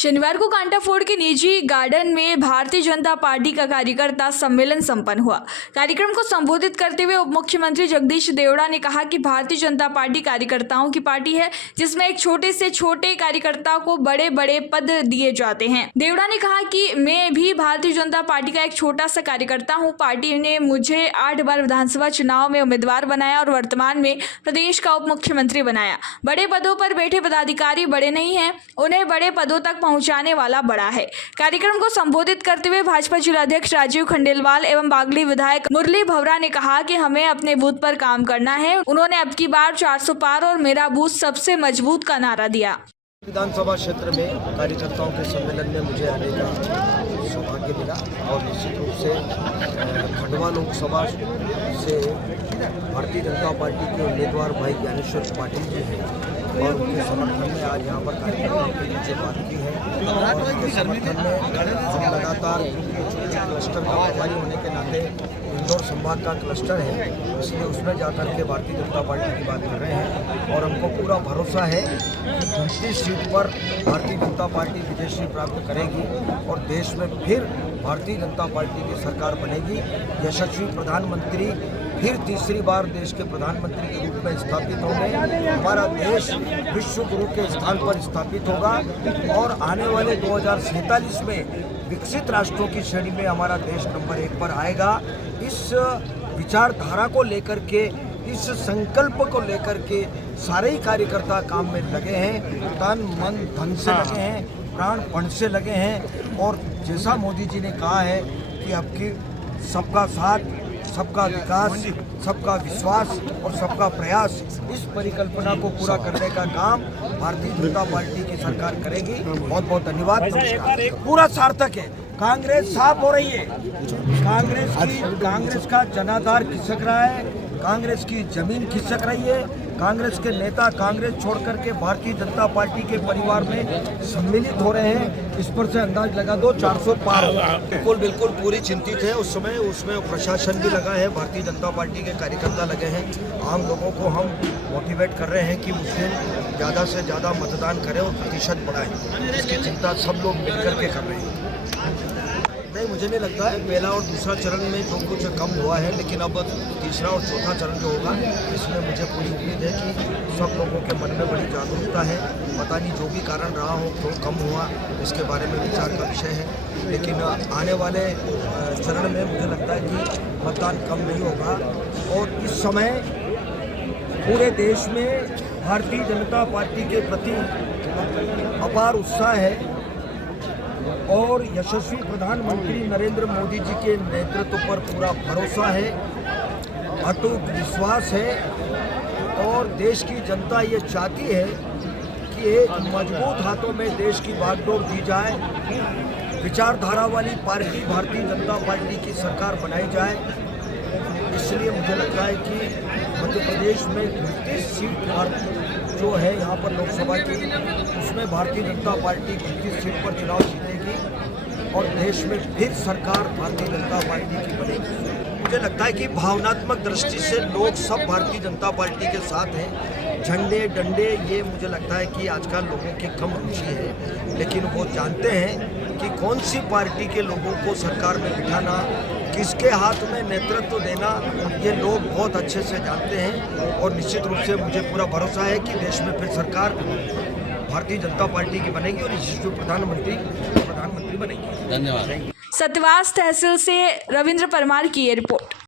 शनिवार को कांटाफोड़ के निजी गार्डन में भारतीय जनता पार्टी का कार्यकर्ता सम्मेलन संपन्न हुआ। कार्यक्रम को संबोधित करते हुए उप मुख्यमंत्री जगदीश देवड़ा ने कहा कि भारतीय जनता पार्टी कार्यकर्ताओं की पार्टी है, जिसमें एक छोटे से छोटे कार्यकर्ता को बड़े बड़े पद दिए जाते हैं। देवड़ा ने कहा कि मैं भी भारतीय जनता पार्टी का एक छोटा सा कार्यकर्ता हूँ। पार्टी ने मुझे 8 बार विधानसभा चुनाव में उम्मीदवार बनाया और वर्तमान में प्रदेश का उप मुख्यमंत्री बनाया। बड़े पदों पर बैठे पदाधिकारी बड़े नहीं हैं, उन्हें बड़े पदों तक पहुंचाने वाला बड़ा है। कार्यक्रम को संबोधित करते हुए भाजपा जिलाध्यक्ष राजीव खंडेलवाल एवं बागली विधायक मुरली भवरा ने कहा कि हमें अपने बूथ पर काम करना है। उन्होंने अब की बार 400 पार और मेरा बूथ सबसे मजबूत का नारा दिया। विधानसभा क्षेत्र में कार्यकर्ताओं के सम्मेलन में मुझे आने का सौभाग्य मिला और निश्चित रूप से खंडवा लोकसभा से भारतीय जनता पार्टी के उम्मीदवार भाई ज्ञानेश्वर पाटिल जी हैं और उनके समर्थन में आज यहाँ पर कार्यकर्ताओं के नीचे बात की है और उनके समर्थन में हम लगातार क्लस्टर का प्रभारी होने के नाते इंदौर संभाग का क्लस्टर है, इसलिए उसमें जाकर के भारतीय जनता पार्टी की बात कर रहे हैं और हमको पूरा भरोसा है कि 29 सीट पर भारतीय जनता पार्टी विजयश्री प्राप्त करेगी और देश में फिर भारतीय जनता पार्टी की सरकार बनेगी। यशस्वी प्रधानमंत्री फिर तीसरी बार देश के प्रधानमंत्री के रूप में स्थापित होंगे। हमारा देश विश्व गुरु के स्थान पर स्थापित होगा और आने वाले 2047 में विकसित राष्ट्रों की श्रेणी में हमारा देश नंबर 1 पर आएगा। इस विचारधारा को लेकर के, इस संकल्प को लेकर के सारे ही कार्यकर्ता काम में लगे हैं, तन मन धन से लगे हैं, प्राणपण से लगे हैं और जैसा मोदी जी ने कहा है कि आपकी सबका साथ, सबका विकास, सबका विश्वास और सबका प्रयास, इस परिकल्पना को पूरा करने का काम भारतीय जनता पार्टी की सरकार करेगी। बहुत बहुत धन्यवाद। पूरा सार्थक है। कांग्रेस साफ हो रही है। कांग्रेस का जनाधार खिसक रहा है, कांग्रेस की जमीन खिसक रही है। कांग्रेस के नेता कांग्रेस छोड़ करके भारतीय जनता पार्टी के परिवार में सम्मिलित हो रहे हैं। इस पर से अंदाज लगा दो 400 पार। बिल्कुल पूरी चिंतित है। उस समय उसमें प्रशासन भी लगा है, भारतीय जनता पार्टी के कार्यकर्ता लगे हैं। आम लोगों को हम मोटिवेट कर रहे हैं कि उस दिन ज़्यादा से ज़्यादा मतदान करें और प्रतिशत बढ़ाएं। इसकी चिंता सब लोग मिलकर के कर रहे हैं। नहीं, मुझे नहीं लगता है पहला और दूसरा चरण में जो कुछ कम हुआ है, लेकिन अब तीसरा और चौथा चरण जो होगा इसमें मुझे पूरी उम्मीद है कि सब लोगों के मन में बड़ी जागरूकता है। पता नहीं जो भी कारण रहा हो, क्यों कम हुआ, इसके बारे में विचार का विषय है। लेकिन आने वाले चरण में मुझे लगता है कि मतदान कम नहीं होगा और इस समय पूरे देश में भारतीय जनता पार्टी के प्रति अपार उत्साह है और यशस्वी प्रधानमंत्री नरेंद्र मोदी जी के नेतृत्व पर पूरा भरोसा है, अटूट विश्वास है और देश की जनता ये चाहती है कि एक मजबूत हाथों में देश की बागडोर दी जाए, विचारधारा वाली पार्टी भारतीय जनता पार्टी की सरकार बनाई जाए। इसलिए मुझे लगता है कि मध्य प्रदेश में 29 सीट जो है यहाँ पर लोकसभा की, उसमें भारतीय जनता पार्टी 29 सीट पर चुनाव जीतेगी और देश में फिर सरकार भारतीय जनता पार्टी की बनेगी। मुझे लगता है कि भावनात्मक दृष्टि से लोग सब भारतीय जनता पार्टी के साथ हैं। झंडे डंडे ये मुझे लगता है कि आजकल लोगों की कम रुचि है, लेकिन वो जानते हैं कि कौन सी पार्टी के लोगों को सरकार में बिठाना, किसके हाथ में नेतृत्व देना, ये लोग बहुत अच्छे से जानते हैं और निश्चित रूप से मुझे पूरा भरोसा है कि देश में फिर सरकार भारतीय जनता पार्टी की बनेगी और यशस्वी प्रधानमंत्री बनेगी। धन्यवाद। सतवास तहसील से रविंद्र परमार की ये रिपोर्ट।